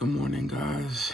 Good morning, guys.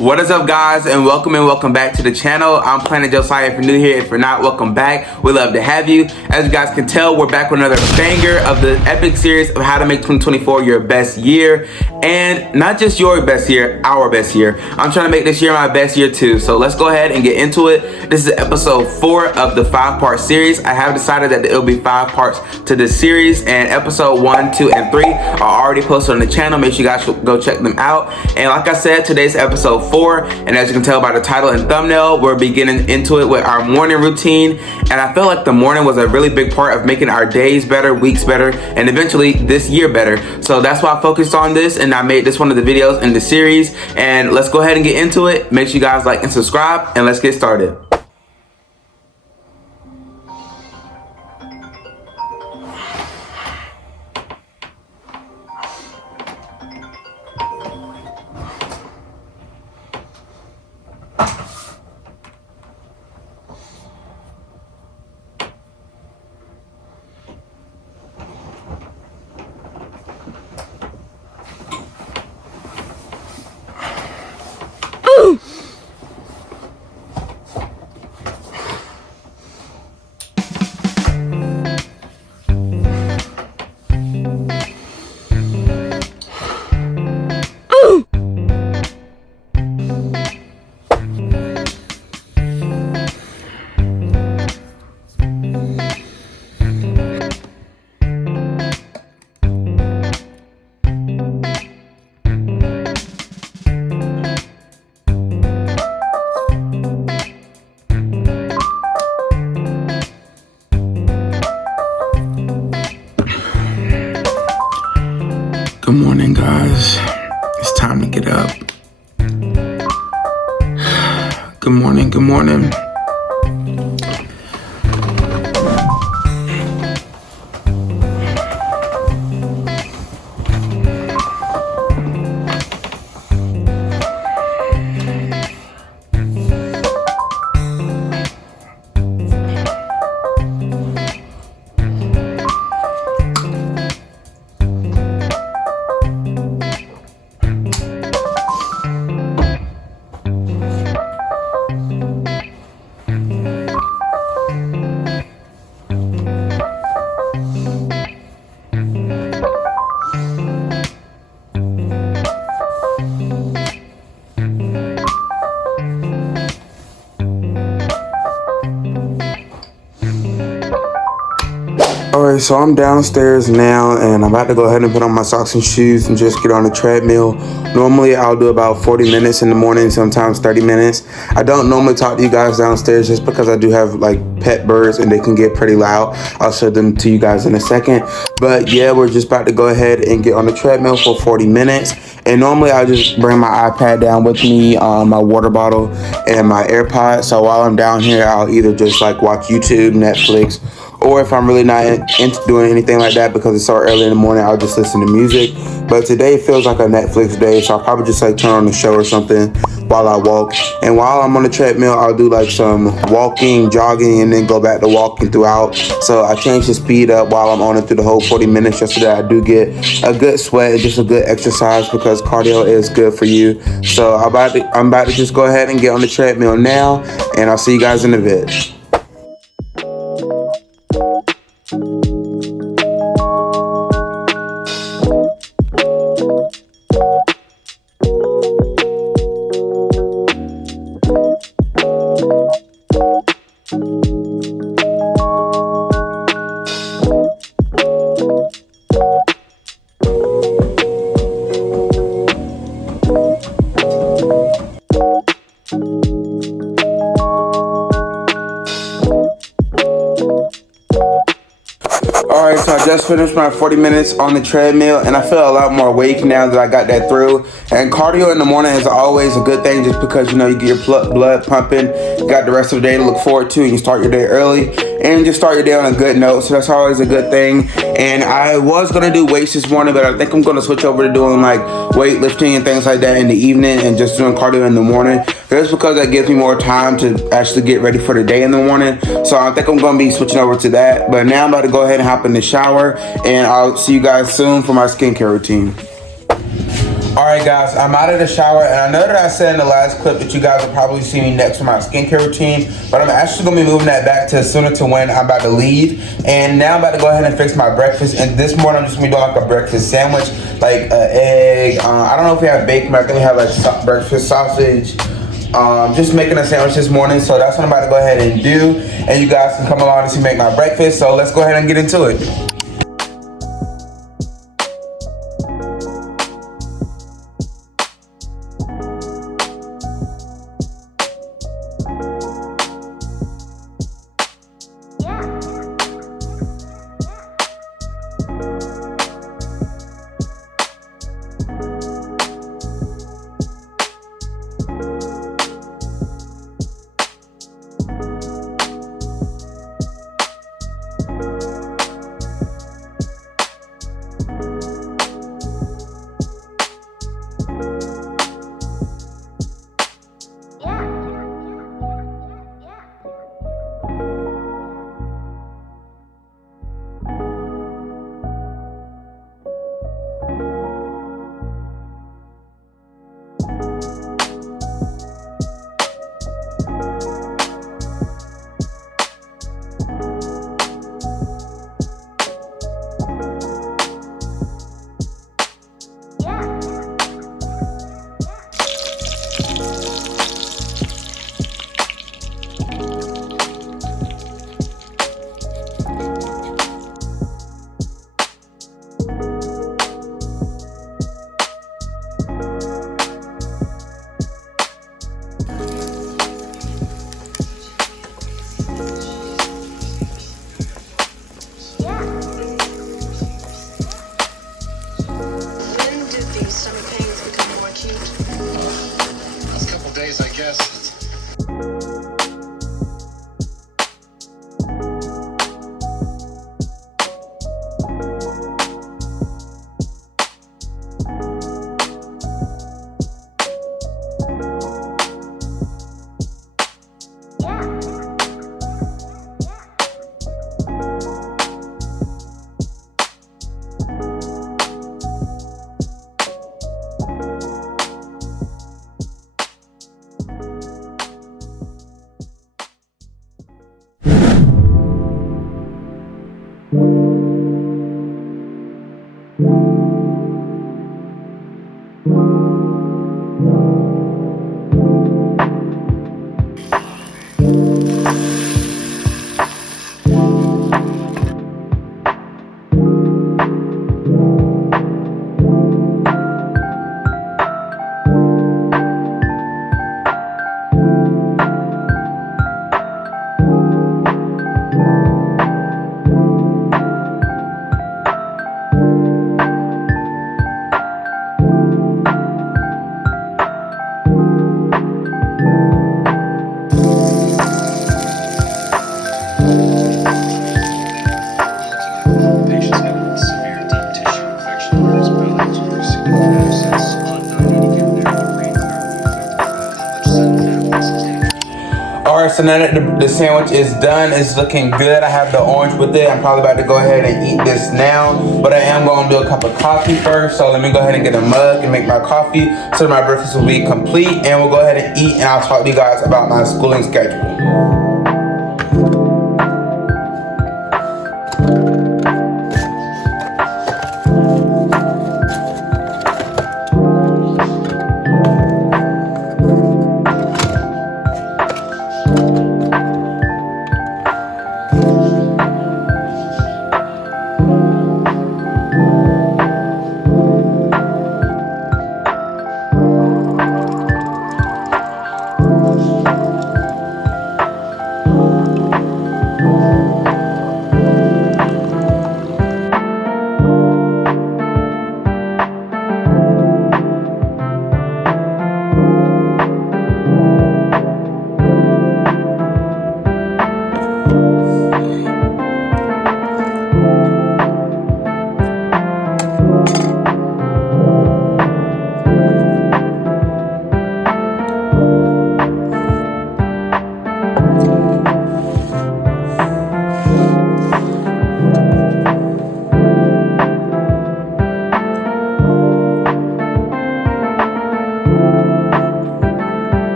What is up, guys, and welcome back to the channel. I'm Planet Josiah. If you're new here, if you're not, welcome back. We love to have you. As you guys can tell, we're back with another banger of the epic series of how to make 2024 your best year. And not just your best year, our best year. I'm trying to make this year my best year too. So let's go ahead and get into it. This is episode 4 of the 5-part series. I have decided that it'll be 5 parts to this series, and episode 1, 2, and 3 are already posted on the channel. Make sure you guys go check them out. And like I said, today's episode 4, and as you can tell by the title and thumbnail, we're beginning into it with our morning routine. And I feel like the morning was a really big part of making our days better, weeks better, and eventually this year better. So that's why I focused on this, and I made this one of the videos in the series. And let's go ahead and get into it. Make sure you guys like and subscribe, and let's get started. Good morning, guys. It's time to get up. Good morning, good morning. Alright, so I'm downstairs now, and I'm about to go ahead and put on my socks and shoes and just get on the treadmill. Normally, I'll do about 40 minutes in the morning, sometimes 30 minutes. I don't normally talk to you guys downstairs just because I do have like pet birds and they can get pretty loud. I'll show them to you guys in a second. But yeah, we're just about to go ahead and get on the treadmill for 40 minutes. And normally I'll just bring my iPad down with me, my water bottle, and my AirPods. So while I'm down here, I'll either just like watch YouTube, Netflix, or if I'm really not into doing anything like that because it's so early in the morning, I'll just listen to music. But today feels like a Netflix day, so I'll probably just like turn on the show or something while I walk. And while I'm on the treadmill, I'll do like some walking, jogging, and then go back to walking throughout. So I change the speed up while I'm on it through the whole 40 minutes just so that I do get a good sweat and just a good exercise, because cardio is good for you. So I'm about to just go ahead and get on the treadmill now, and I'll see you guys in a bit. Alright, so I just finished my 40 minutes on the treadmill and I feel a lot more awake now that I got that through. And cardio in the morning is always a good thing just because, you get your blood pumping. You got the rest of the day to look forward to and you start your day early. And just start your day on a good note, so that's always a good thing. And I was going to do weights this morning, but I think I'm going to switch over to doing like weightlifting and things like that in the evening and just doing cardio in the morning. Just because that gives me more time to actually get ready for the day in the morning. So I think I'm going to be switching over to that. But now I'm about to go ahead and hop in the shower, and I'll see you guys soon for my skincare routine. Alright guys, I'm out of the shower, and I know that I said in the last clip that you guys will probably see me next for my skincare routine, but I'm actually going to be moving that back to sooner to when I'm about to leave. And now I'm about to go ahead and fix my breakfast, and this morning I'm just going to be doing like a breakfast sandwich, like an egg, I don't know if we have bacon, but I think we have like breakfast sausage. Just making a sandwich this morning, so that's what I'm about to go ahead and do, and you guys can come along and see me make my breakfast. So let's go ahead and get into it. I guess. Alright, so now that the sandwich is done, it's looking good. I have the orange with it. I'm probably about to go ahead and eat this now, but I am going to do a cup of coffee first. So let me go ahead and get a mug and make my coffee so my breakfast will be complete, and we'll go ahead and eat, and I'll talk to you guys about my schooling schedule.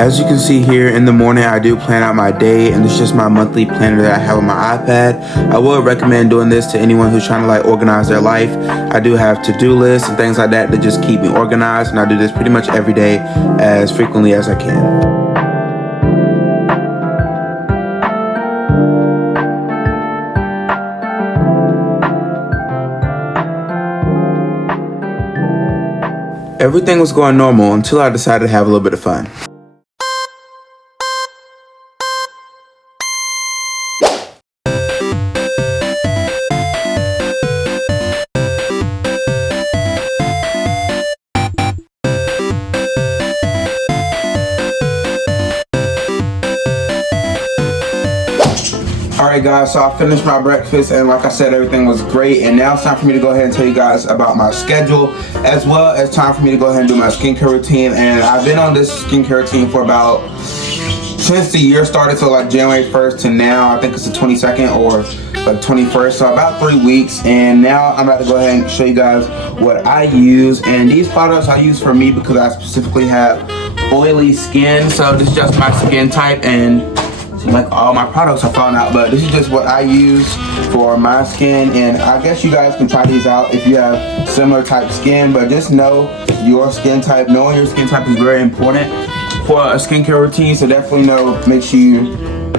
As you can see here, in the morning I do plan out my day, and this is just my monthly planner that I have on my iPad. I would recommend doing this to anyone who's trying to like organize their life. I do have to-do lists and things like that just keep me organized, and I do this pretty much every day as frequently as I can. Everything was going normal until I decided to have a little bit of fun. Alright guys, so I finished my breakfast, and like I said, everything was great, and now it's time for me to go ahead and tell you guys about my schedule, as well as time for me to go ahead and do my skincare routine. And I've been on this skincare routine for about, since the year started, so like January 1st to now. I think it's the 22nd or like 21st, so about 3 weeks. And now I'm about to go ahead and show you guys what I use, and these products I use for me because I specifically have oily skin. So this is just my skin type, and like all my products are falling out, but this is just what I use for my skin. And I guess you guys can try these out if you have similar type skin, but just know your skin type. Knowing your skin type is very important for a skincare routine, so definitely make sure you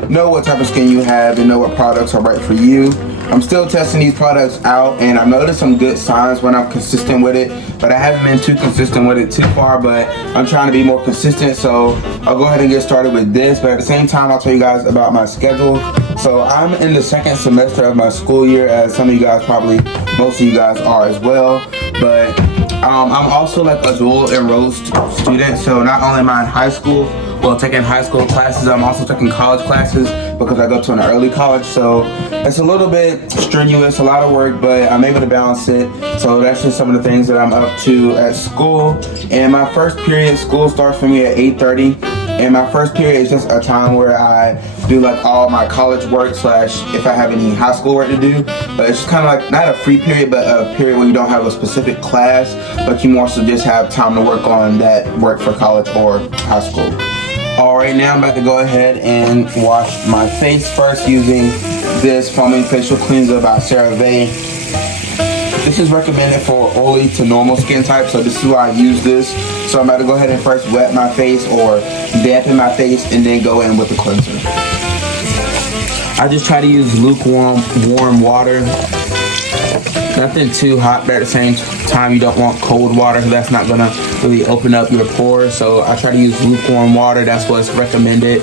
know what type of skin you have and know what products are right for you. I'm still testing these products out, and I've noticed some good signs when I'm consistent with it, but I haven't been too consistent with it too far, but I'm trying to be more consistent. So I'll go ahead and get started with this, but at the same time I'll tell you guys about my schedule. So I'm in the second semester of my school year, as some of you guys most of you guys are as well, but I'm also like a dual enrolled student. So not only am I in high school, taking high school classes, I'm also taking college classes because I go to an early college. So it's a little bit strenuous, a lot of work, but I'm able to balance it. So that's just some of the things that I'm up to at school. And my first period, school starts for me at 8:30. And my first period is just a time where I do like all my college work / if I have any high school work to do. But it's kind of like not a free period, but a period where you don't have a specific class, but you more so just have time to work on that work for college or high school. Alright, now I'm about to go ahead and wash my face first using this foaming facial cleanser by CeraVe. This is recommended for oily to normal skin type, so this is why I use this. So I'm about to go ahead and first wet my face or dampen my face, and then go in with the cleanser. I just try to use lukewarm, warm water. Nothing too hot, but at the same time you don't want cold water, because that's not gonna really open up your pores. So I try to use lukewarm water. That's what's recommended.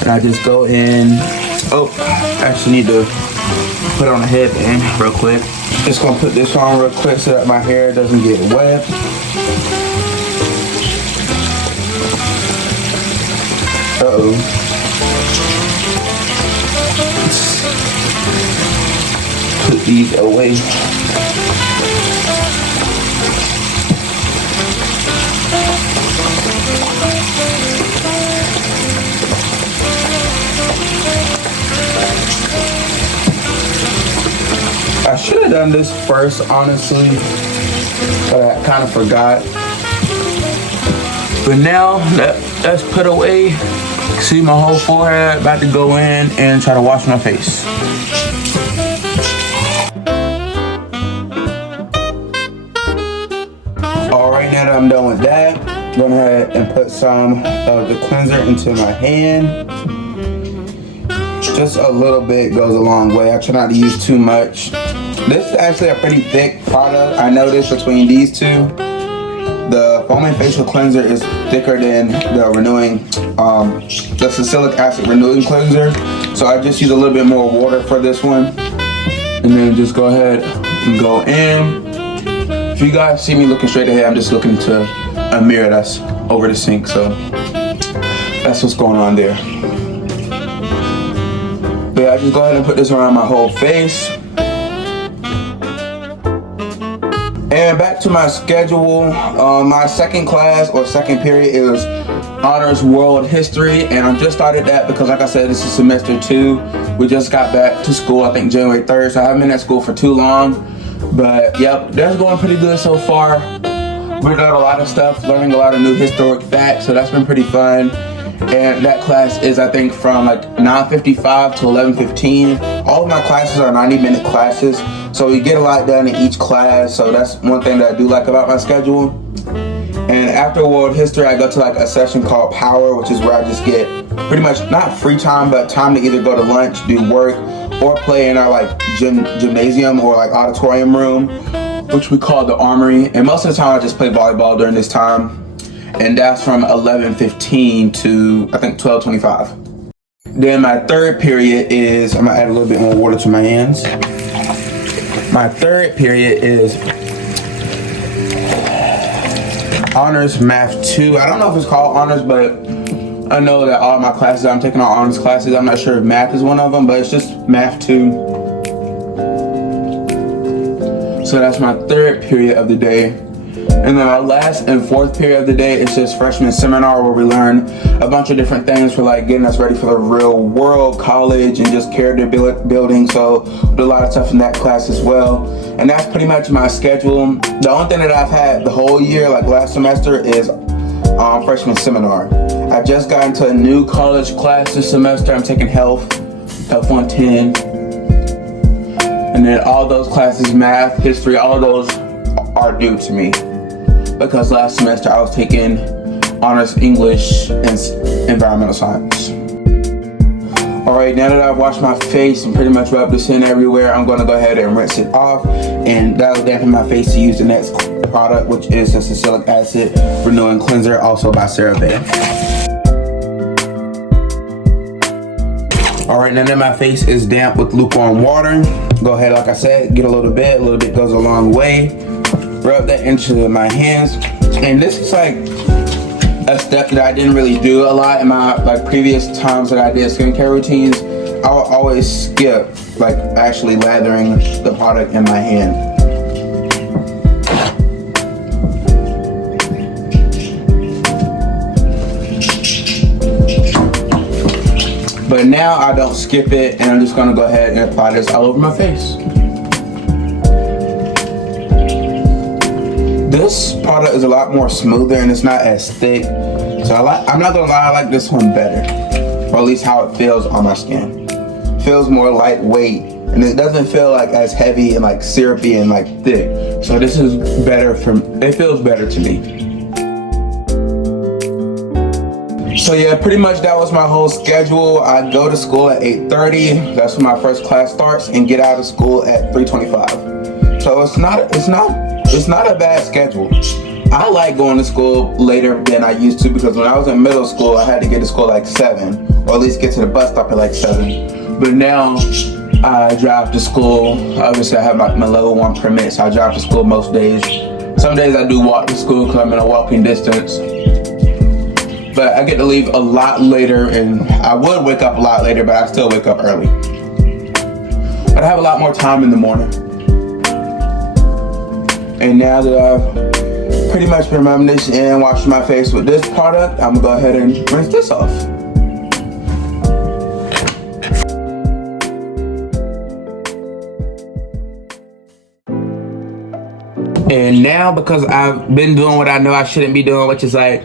And I just go in. Oh, I actually need to put on a headband real quick. Just gonna put this on real quick so that my hair doesn't get wet. Put these away. I should have done this first, honestly, but I kind of forgot. But now that's put away. See my whole forehead. About to go in and try to wash my face. Alright, now that I'm done with that, I'm going ahead and put some of the cleanser into my hand. Just a little bit goes a long way. I try not to use too much. This is actually a pretty thick product. I noticed between these two, the foaming facial cleanser is thicker than the renewing, the salicylic acid renewing cleanser. So I just use a little bit more water for this one, and then just go ahead and go in. If you guys see me looking straight ahead, I'm just looking into a mirror that's over the sink. So that's what's going on there. But yeah, I just go ahead and put this around my whole face. And back to my schedule. My second class or second period is Honors World History, and I just started that because, like I said, this is semester 2. We just got back to school, I think January 3rd, so I haven't been at school for too long. But yep, that's going pretty good so far. We've done a lot of stuff, learning a lot of new historic facts, so that's been pretty fun. And that class is, I think, from like 9:55 to 11:15. All of my classes are 90-minute classes, so we get a lot done in each class. So that's one thing that I do like about my schedule. And after world history, I go to like a session called Power, which is where I just get pretty much not free time, but time to either go to lunch, do work, or play in our like gymnasium or like auditorium room, which we call the Armory. And most of the time I just play volleyball during this time. And that's from 11:15 to I think 12:25. Then my third period is, I'm gonna add a little bit more water to my hands. My third period is Honors Math 2. I don't know if it's called Honors, but I know that all of my classes, I'm taking all honors classes. I'm not sure if math is one of them, but it's just Math 2. So that's my third period of the day. And then our last and fourth period of the day is just freshman seminar, where we learn a bunch of different things for like getting us ready for the real world, college, and just character building. So we do a lot of stuff in that class as well. And that's pretty much my schedule. The only thing that I've had the whole year, like last semester, is freshman seminar. I just got into a new college class this semester. I'm taking Health 110. And then all those classes, math, history, all of those are due to me, because last semester I was taking honors English and environmental science. Alright, now that I've washed my face and pretty much rubbed this in everywhere, I'm going to go ahead and rinse it off, and that'll dampen my face to use the next product, which is the salicylic acid renewing cleanser, also by CeraVe. Alright, now that my face is damp with lukewarm water, go ahead, like I said, get a little bit goes a long way. Rub that into my hands. And this is like a step that I didn't really do a lot in my like previous times that I did skincare routines. I would always skip like actually lathering the product in my hand. But now I don't skip it, and I'm just gonna go ahead and apply this all over my face. This product is a lot more smoother and it's not as thick. So I'm not gonna lie, I like this one better. Or at least how it feels on my skin. It feels more lightweight, and it doesn't feel like as heavy and like syrupy and like thick. So this is better it feels better to me. So yeah, pretty much that was my whole schedule. I go to school at 8:30. That's when my first class starts, and get out of school at 3:25. So it's not a bad schedule. I like going to school later than I used to, because when I was in middle school, I had to get to school like 7, or at least get to the bus stop at like 7. But now I drive to school. Obviously I have my level 1 permit, so I drive to school most days. Some days I do walk to school because I'm in a walking distance. But I get to leave a lot later, and I would wake up a lot later, but I still wake up early. But I have a lot more time in the morning. And now that I've pretty much been rubbing this in, washing my face with this product, I'm gonna go ahead and rinse this off. And now, because I've been doing what I know I shouldn't be doing, which is like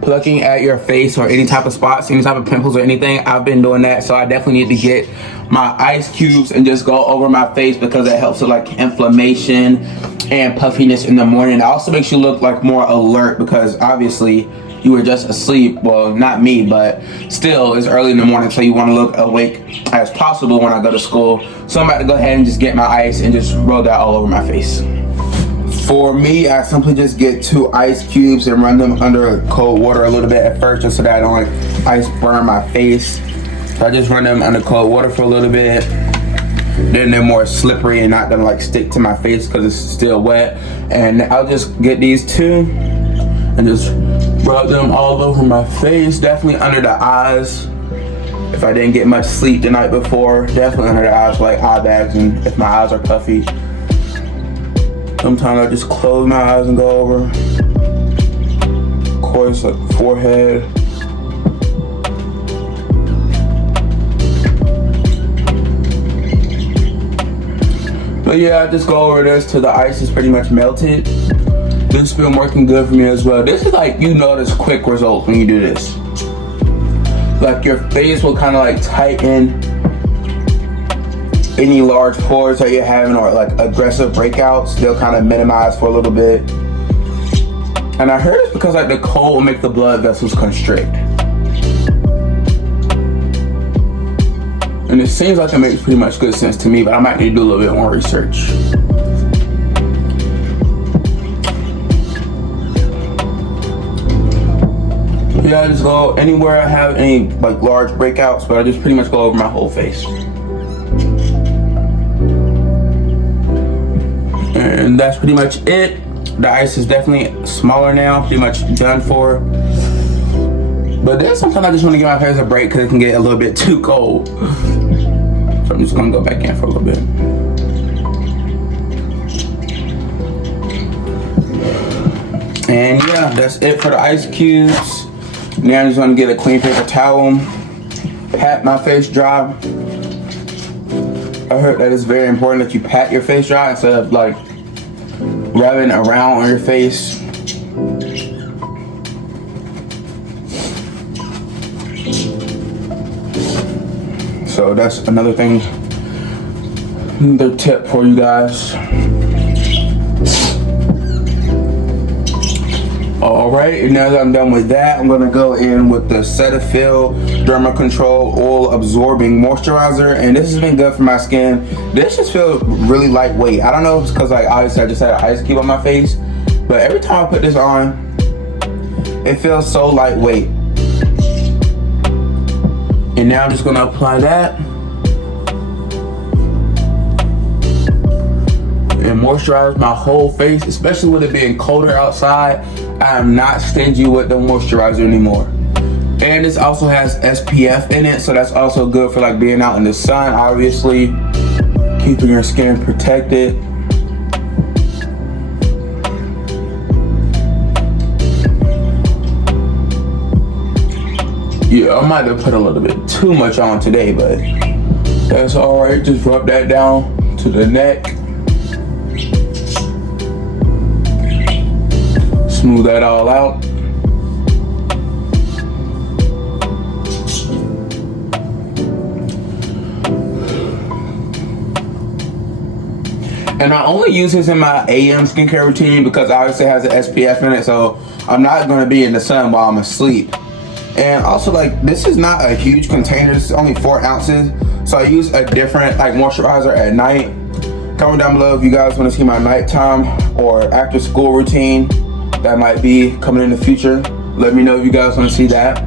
plucking at your face or any type of spots, any type of pimples or anything, I've been doing that. So I definitely need to get my ice cubes and just go over my face, because it helps with like inflammation and puffiness in the morning. It also makes you look like more alert, because obviously you were just asleep. Well, not me, but still it's early in the morning, so you want to look awake as possible when I go to school. So I'm about to go ahead and just get my ice and just roll that all over my face. For me, I simply just get 2 ice cubes and run them under cold water a little bit at first, just so that I don't like ice burn my face. So I just run them under cold water for a little bit. Then they're more slippery and not gonna like stick to my face because it's still wet. And I'll just get these 2 and just rub them all over my face, definitely under the eyes. If I didn't get much sleep the night before, definitely under the eyes for like eye bags, and if my eyes are puffy. Sometimes I just close my eyes and go over. Of course, like forehead. But yeah, I just go over this till the ice is pretty much melted. This has been working good for me as well. This is like, you notice quick results when you do this. like your face will kind of like tighten any large pores that you're having or like aggressive breakouts. They'll kind of minimize for a little bit. And I heard it's because like the cold will make the blood vessels constrict. And it seems like it makes pretty much good sense to me, but I might need to do a little bit more research. Yeah, I just go anywhere I have any like large breakouts, but I just pretty much go over my whole face. And that's pretty much it. The ice is definitely smaller now, pretty much done for. But then sometimes I just want to give my face a break because it can get a little bit too cold. So I'm just gonna go back in for a little bit. And yeah, that's it for the ice cubes. Now I'm just gonna get a clean paper towel, pat my face dry. I heard that it's very important that you pat your face dry instead of like rubbing around on your face. So that's another thing, another tip for you guys. Alright, and now that I'm done with that, I'm gonna go in with the Cetaphil Derma Control Oil Absorbing Moisturizer, and this has been good for my skin. This just feels really lightweight. I don't know if it's because like obviously I just had an ice cube on my face, but every time I put this on, it feels so lightweight. And now I'm just gonna apply that and moisturize my whole face, especially with it being colder outside. I am not stingy with the moisturizer anymore. And this also has SPF in it, so that's also good for like being out in the sun, obviously, keeping your skin protected. Yeah, I might have put a little bit too much on today, but that's alright. Just rub that down to the neck. Smooth that all out. And I only use this in my AM skincare routine because obviously it has an SPF in it, so I'm not going to be in the sun while I'm asleep. And also, like, this is not a huge container. This is only 4 ounces, so I use a different like moisturizer at night. Comment down below if you guys want to see my nighttime or after school routine that might be coming in the future. Let me know if you guys want to see that.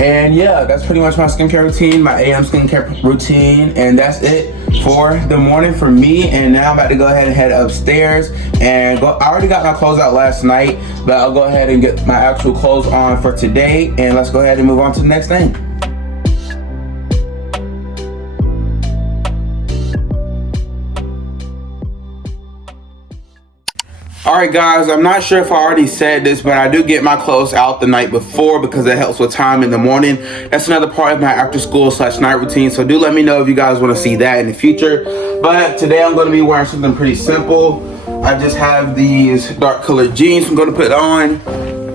And yeah, that's pretty much my skincare routine, my AM skincare routine, and that's it for the morning for me. And now I'm about to go ahead and head upstairs and go. I already got my clothes out last night, but I'll go ahead and get my actual clothes on for today, and let's go ahead and move on to the next thing. Alright guys, I'm not sure if I already said this, but I do get my clothes out the night before because it helps with time in the morning. That's another part of my after school / night routine, so do let me know if you guys want to see that in the future. But today I'm going to be wearing something pretty simple. I just have these dark colored jeans I'm going to put on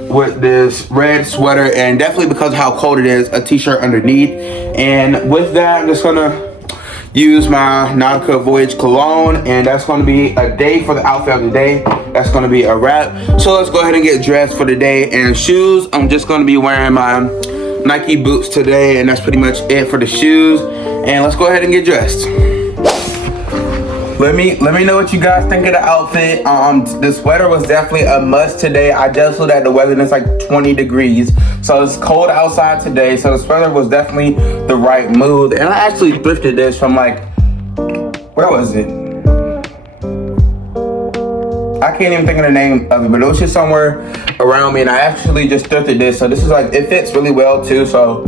with this red sweater, and definitely because of how cold it is, a t-shirt underneath. And with that, I'm just going to use my Nautica Voyage cologne, and that's going to be a day for the outfit of the day. That's going to be a wrap. So let's go ahead and get dressed for the day. And shoes, I'm just going to be wearing my Nike boots today, and that's pretty much it for the shoes. And let's go ahead and get dressed. Let me know what you guys think of the outfit. The sweater was definitely a must today. I just looked at the weather and it's like 20 degrees. So it's cold outside today. So the sweater was definitely the right move. And I actually thrifted this from like, where was it? I can't even think of the name of it, but it was just somewhere around me. And I actually just thrifted this. So this is like, it fits really well too. So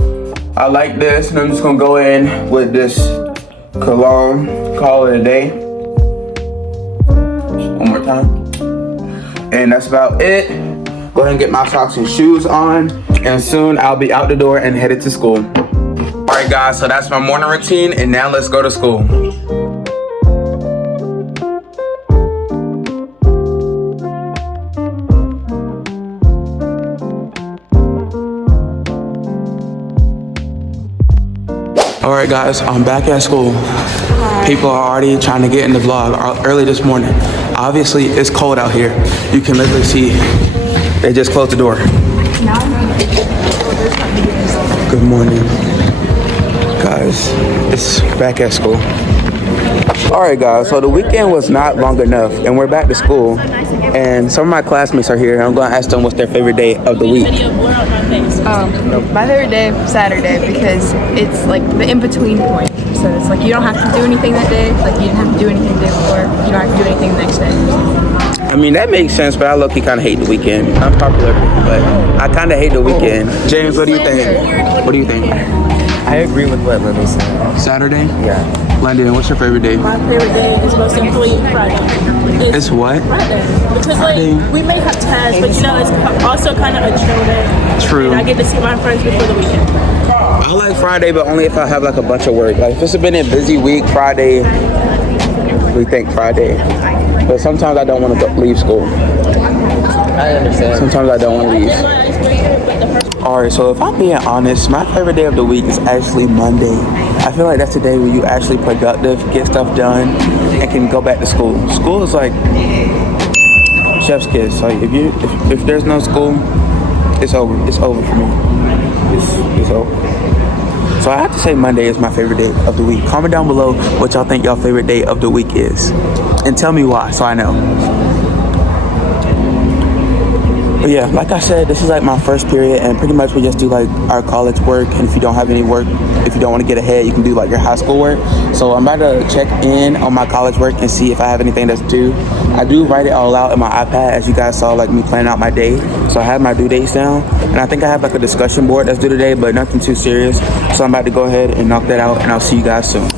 I like this. And I'm just gonna go in with this cologne, call it a day. One more time. And that's about it. Go ahead and get my socks and shoes on, and soon I'll be out the door and headed to school. Alright guys, so that's my morning routine, and now let's go to school. All right, guys, I'm back at school. People are already trying to get in the vlog early this morning. Obviously, it's cold out here. You can literally see they just closed the door. Good morning, guys. It's back at school. All right, guys, so the weekend was not long enough, and we're back to school. And some of my classmates are here, and I'm going to ask them what's their favorite day of the week. My favorite day, Saturday, because it's like the in-between point. So it's like you don't have to do anything that day, like you didn't have to do anything the day before, you don't have to do anything the next day. I mean, that makes sense, but I low-key kind of hate the weekend. I'm popular, but I kind of hate the weekend. James, what do you think? What do you think? I agree with what Lily said. Saturday? Yeah. London, what's your favorite day? My favorite day is most definitely Friday. It's what? Friday. Because like we may have tasks, but you know it's also kind of a chill day. True. And I get to see my friends before the weekend. I like Friday, but only if I have like a bunch of work. Like if it's been a busy week, Friday, we think Friday. But sometimes I don't want to leave school. I understand. Sometimes I don't want to leave. Alright, so if I'm being honest, my favorite day of the week is actually Monday. I feel like that's the day where you actually productive, get stuff done, and can go back to school. School is like chef's kiss. Like if there's no school, it's over. It's over for me. It's over. So I have to say Monday is my favorite day of the week. Comment down below what y'all think y'all favorite day of the week is. And tell me why, so I know. But yeah, like I said, this is like my first period, and pretty much we just do like our college work. And if you don't have any work, if you don't want to get ahead, you can do like your high school work. So I'm about to check in on my college work and see if I have anything that's due. I do write it all out in my iPad, as you guys saw, like me planning out my day. So I have my due dates down, and I think I have like a discussion board that's due today, but nothing too serious. So I'm about to go ahead and knock that out, and I'll see you guys soon.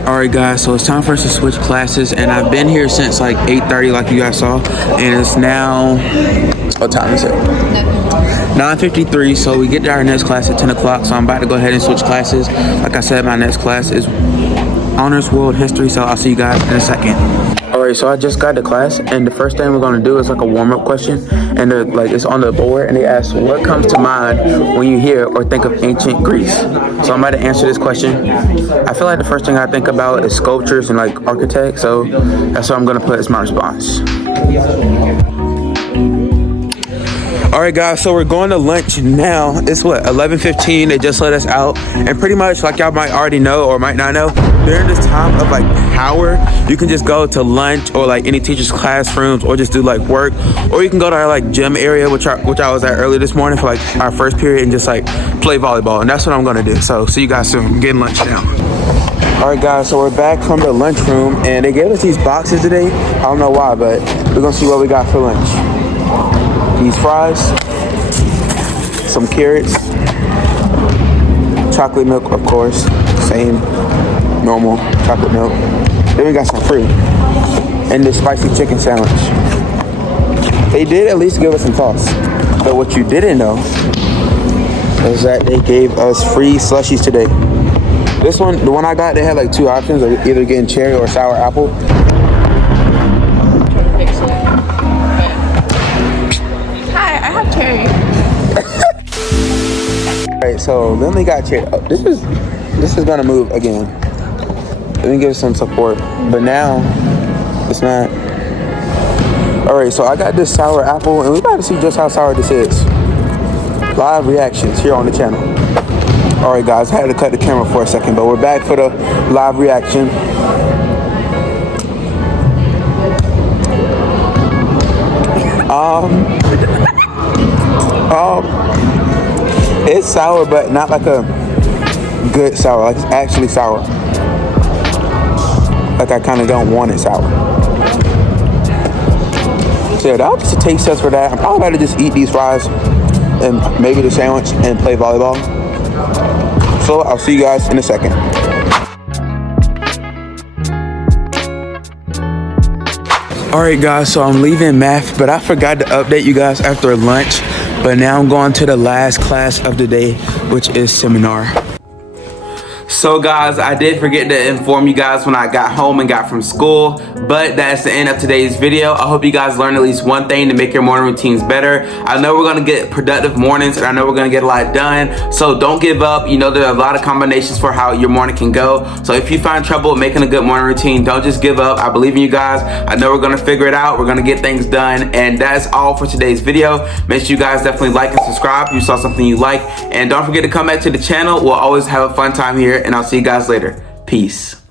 Alright guys, so it's time for us to switch classes, and I've been here since like 8:30 like you guys saw, and it's now, what time is it? 9:53, so we get to our next class at 10 o'clock, so I'm about to go ahead and switch classes. Like I said, my next class is Honors World History, so I'll see you guys in a second. Alright, so I just got to class, and the first thing we're going to do is like a warm-up question, and like it's on the board, and they ask what comes to mind when you hear or think of ancient Greece. So I'm about to answer this question. I feel like the first thing I think about is sculptures and like architects, so that's what I'm going to put as my response. Alright guys, so we're going to lunch now. It's what, 11:15, they just let us out. And pretty much, like y'all might already know or might not know, during this time of like power, you can just go to lunch or like any teacher's classrooms or just do like work. Or you can go to our like gym area, which I was at early this morning for like our first period, and just like play volleyball. And that's what I'm gonna do. So see you guys soon. I'm getting lunch now. Alright guys, so we're back from the lunchroom, and they gave us these boxes today. I don't know why, but we're gonna see what we got for lunch. These fries, some carrots, chocolate milk, of course, same normal chocolate milk. Then we got some fruit and this spicy chicken sandwich. They did at least give us some sauce, but what you didn't know is that they gave us free slushies today. This one, the one I got, they had like two options, of either getting cherry or sour apple. Alright, so then we got cherry. Oh, this is gonna move again. Let me give it some support, but now it's not. Alright, so I got this sour apple, and we about to see just how sour this is. Live reactions here on the channel. Alright guys, I had to cut the camera for a second, but we're back for the live reaction. It's sour, but not like a good sour. Like it's actually sour. Like I kind of don't want it sour. So yeah, that was just a taste test for that. I'm probably about to just eat these fries and maybe the sandwich and play volleyball. So I'll see you guys in a second. Alright guys, so I'm leaving math, but I forgot to update you guys after lunch. But now I'm going to the last class of the day, which is seminar. So guys, I did forget to inform you guys when I got home and got from school, but that's the end of today's video. I hope you guys learned at least one thing to make your morning routines better. I know we're gonna get productive mornings and I know we're gonna get a lot done, so don't give up. You know, there are a lot of combinations for how your morning can go. So if you find trouble making a good morning routine, don't just give up. I believe in you guys. I know we're gonna figure it out. We're gonna get things done, and that's all for today's video. Make sure you guys definitely like and subscribe if you saw something you like, and don't forget to come back to the channel. We'll always have a fun time here, and I'll see you guys later. Peace.